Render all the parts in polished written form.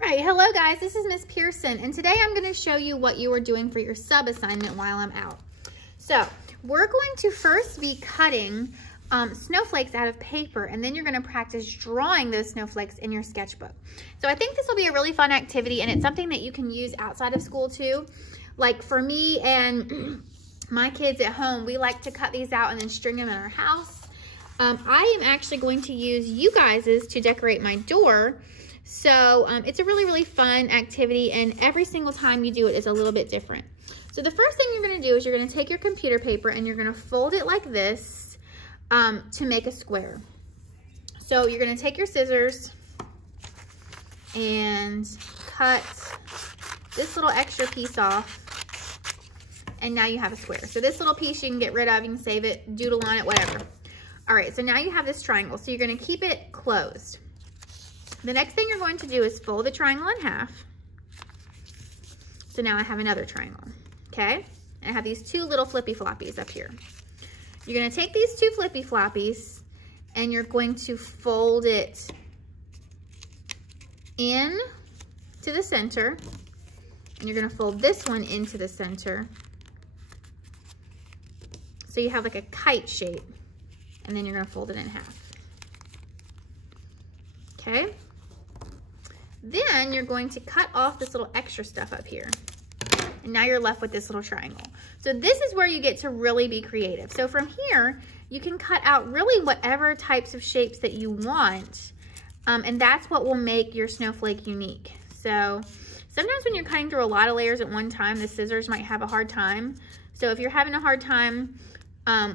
right, hello guys, this is Miss Pearson, and today I'm going to show you what you are doing for your sub assignment while I'm out. So we're going to first be cutting snowflakes out of paper, and then you're going to practice drawing those snowflakes in your sketchbook. So I think this will be a really fun activity, and it's something that you can use outside of school too. Like for me and my kids at home, we like to cut these out and then string them in our house. I am actually going to use you guys's to decorate my door. So it's a really fun activity, and every single time you do it is a little bit different. So the first thing you're going to do is you're going to take your computer paper and you're going to fold it like this to make a square. So you're going to take your scissors and cut this little extra piece off, and now you have a square. So this little piece you can get rid of, you can save it, doodle on it, whatever. All right, so now you have this triangle. So you're going to keep it closed. The next thing you're going to do is fold the triangle in half. So now I have another triangle, okay? And I have these two little flippy floppies up here. You're gonna take these two flippy floppies and you're going to fold it in to the center, and you're gonna fold this one into the center. So you have like a kite shape, and then you're gonna fold it in half, okay? Then you're going to cut off this little extra stuff up here. And now you're left with this little triangle. So this is where you get to really be creative. So from here, you can cut out really whatever types of shapes that you want. And that's what will make your snowflake unique. So sometimes when you're cutting through a lot of layers at one time, the scissors might have a hard time. So if you're having a hard time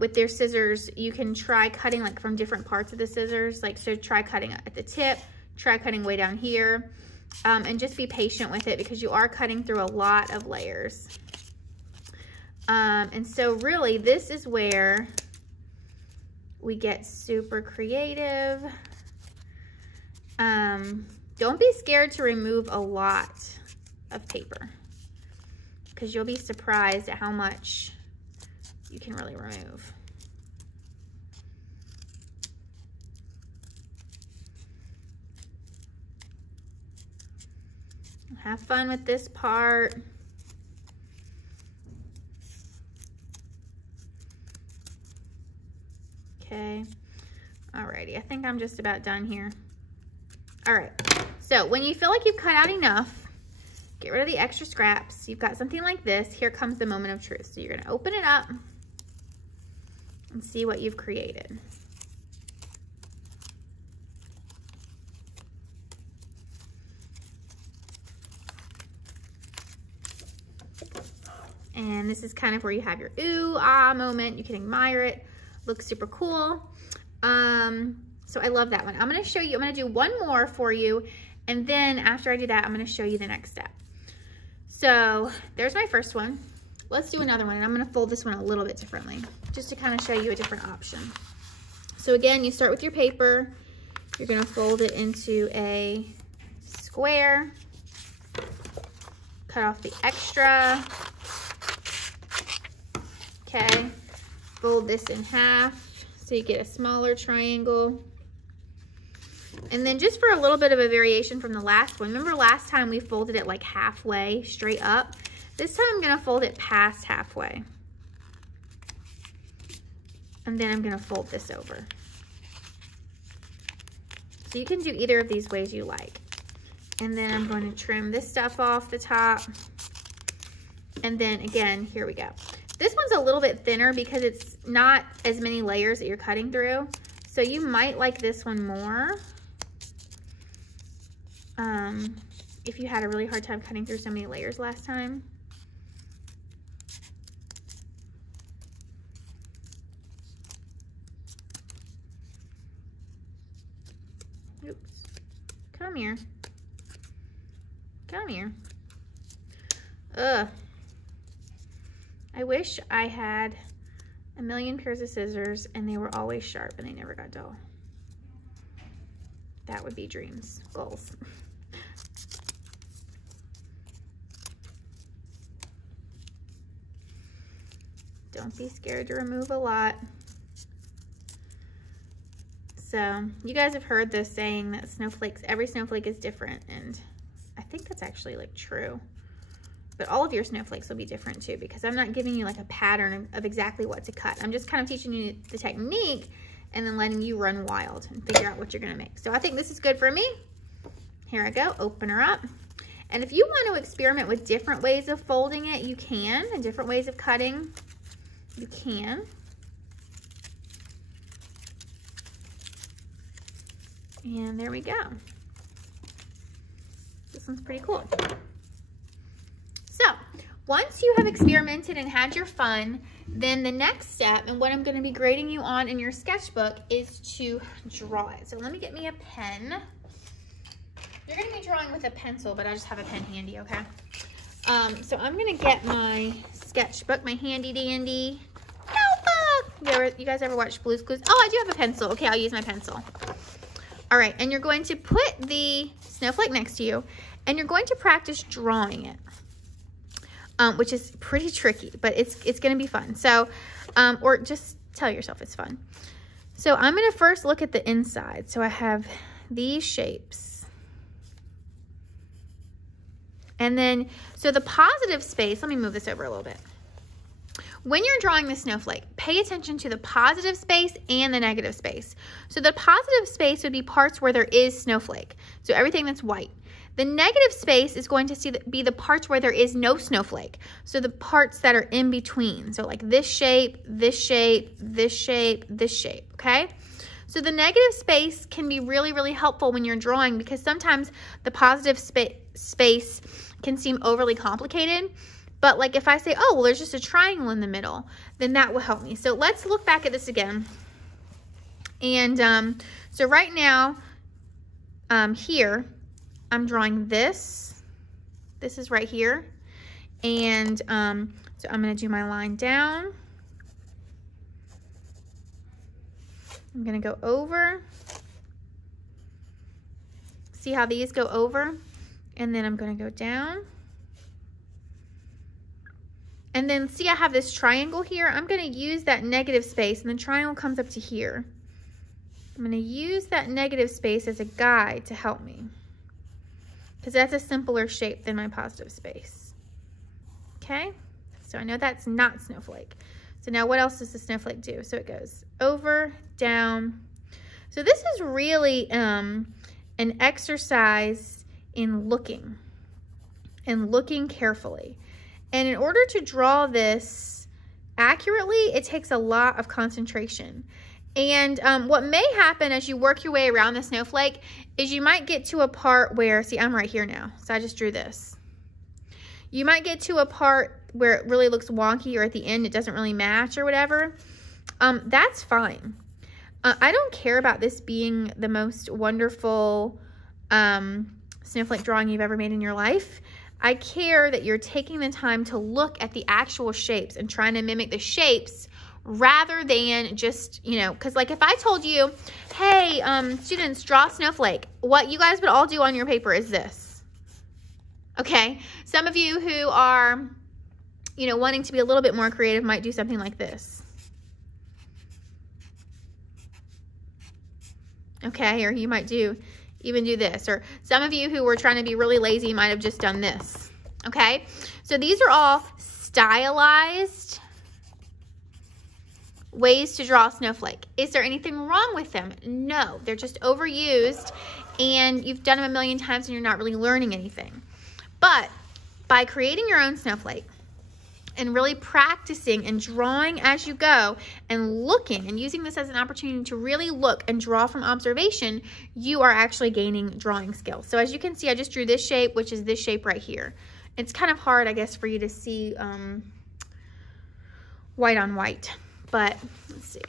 with their scissors, you can try cutting like from different parts of the scissors. Like, so try cutting at the tip, try cutting way down here, and just be patient with it because you are cutting through a lot of layers. And so really this is where we get super creative. Don't be scared to remove a lot of paper because you'll be surprised at how much you can really remove. Have fun with this part. Okay, alrighty, I think I'm just about done here. All right, so when you feel like you've cut out enough, get rid of the extra scraps. You've got something like this. Here comes the moment of truth. So you're gonna open it up and see what you've created. And this is kind of where you have your ooh, ah moment. You can admire it. Looks super cool. So I love that one. I'm gonna show you, I'm gonna do one more for you. And then after I do that, I'm gonna show you the next step. So there's my first one. Let's do another one. And I'm gonna fold this one a little bit differently, just to kind of show you a different option. So again, you start with your paper. You're gonna fold it into a square. Cut off the extra. Okay, fold this in half so you get a smaller triangle. And then just for a little bit of a variation from the last one, remember last time we folded it like halfway straight up? This time I'm gonna fold it past halfway. And then I'm gonna fold this over. So you can do either of these ways you like. And then I'm going to trim this stuff off the top. And then again, here we go. This one's a little bit thinner because it's not as many layers that you're cutting through. So you might like this one more. If you had a really hard time cutting through so many layers last time. Oops. Come here. Come here. Ugh. I wish I had a million pairs of scissors and they were always sharp and they never got dull. That would be dreams, goals. Don't be scared to remove a lot. So you guys have heard this saying that snowflakes, every snowflake is different, and I think that's actually like true. But all of your snowflakes will be different too, because I'm not giving you like a pattern of exactly what to cut. I'm just kind of teaching you the technique and then letting you run wild and figure out what you're gonna make. So I think this is good for me. Here I go, open her up. And if you want to experiment with different ways of folding it, you can, and different ways of cutting, you can. And there we go. This one's pretty cool. So once you have experimented and had your fun, then the next step, and what I'm going to be grading you on in your sketchbook, is to draw it. So let me get me a pen. You're going to be drawing with a pencil, but I just have a pen handy, okay? So I'm going to get my sketchbook, my handy dandy notebook. You guys ever watch Blue's Clues? Oh, I do have a pencil. Okay, I'll use my pencil. All right, and you're going to put the snowflake next to you, and you're going to practice drawing it, which is pretty tricky, but it's going to be fun. So, or just tell yourself it's fun. So I'm going to first look at the inside. So I have these shapes. And then, so the positive space, let me move this over a little bit. When you're drawing the snowflake, pay attention to the positive space and the negative space. So the positive space would be parts where there is snowflake. So everything that's white. The negative space is going to be the parts where there is no snowflake. So the parts that are in between. So like this shape, this shape, this shape, this shape, okay? So the negative space can be really, really helpful when you're drawing, because sometimes the positive space can seem overly complicated. But like if I say, oh, well, there's just a triangle in the middle, then that will help me. So let's look back at this again. And so right now, here, I'm drawing this. This is right here. And so I'm going to do my line down. I'm going to go over. See how these go over? And then I'm going to go down. And then see, I have this triangle here. I'm going to use that negative space, and the triangle comes up to here. I'm going to use that negative space as a guide to help me, because that's a simpler shape than my positive space. Okay, so I know that's not snowflake. So now what else does the snowflake do? So it goes over, down. So this is really an exercise in looking and looking carefully. And in order to draw this accurately, it takes a lot of concentration. And what may happen as you work your way around the snowflake is you might get to a part where, see, I'm right here now, so I just drew this. You might get to a part where it really looks wonky, or at the end it doesn't really match or whatever. That's fine. I don't care about this being the most wonderful snowflake drawing you've ever made in your life. I care that you're taking the time to look at the actual shapes and trying to mimic the shapes rather than just, you know, because like if I told you, hey, students, draw a snowflake, what you guys would all do on your paper is this. Okay, some of you who are, you know, wanting to be a little bit more creative might do something like this. Okay, or you might even do this. Or some of you who were trying to be really lazy might have just done this. Okay, so these are all stylized ways to draw a snowflake. Is there anything wrong with them? No, they're just overused, and you've done them a million times and you're not really learning anything. But by creating your own snowflake and really practicing and drawing as you go and looking and using this as an opportunity to really look and draw from observation, you are actually gaining drawing skills. So as you can see, I just drew this shape, which is this shape right here. It's kind of hard, I guess, for you to see white on white, but let's see.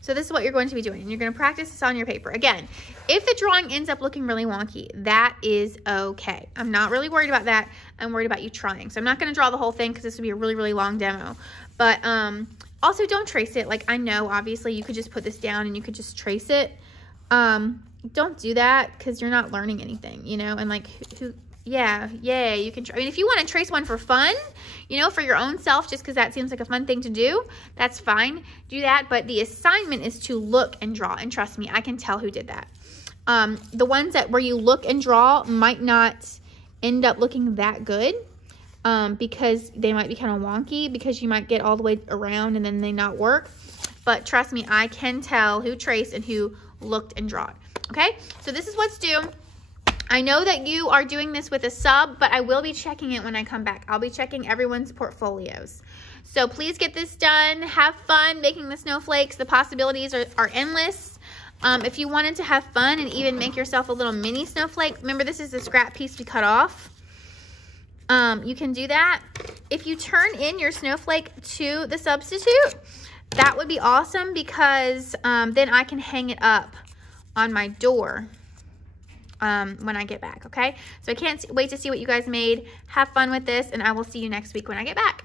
So this is what you're going to be doing. You're going to practice this on your paper. Again, if the drawing ends up looking really wonky, that is okay. I'm not really worried about that. I'm worried about you trying. So I'm not going to draw the whole thing because this would be a really, really long demo. But also don't trace it. Like, I know, obviously, you could just put this down and you could just trace it. Don't do that because you're not learning anything, you know? And like, yeah, you can try. I mean, if you want to trace one for fun, you know, for your own self, just because that seems like a fun thing to do, that's fine. Do that. But the assignment is to look and draw. And trust me, I can tell who did that. The ones that where you look and draw might not end up looking that good because they might be kind of wonky because you might get all the way around and then they not work. But trust me, I can tell who traced and who looked and drawed. Okay, so this is what's due. I know that you are doing this with a sub, but I will be checking it when I come back. I'll be checking everyone's portfolios. So please get this done. Have fun making the snowflakes. The possibilities are endless. If you wanted to have fun and even make yourself a little mini snowflake, remember this is the scrap piece we cut off. You can do that. If you turn in your snowflake to the substitute, that would be awesome because then I can hang it up on my door when I get back, okay? So I can't wait to see what you guys made. Have fun with this, and I will see you next week when I get back.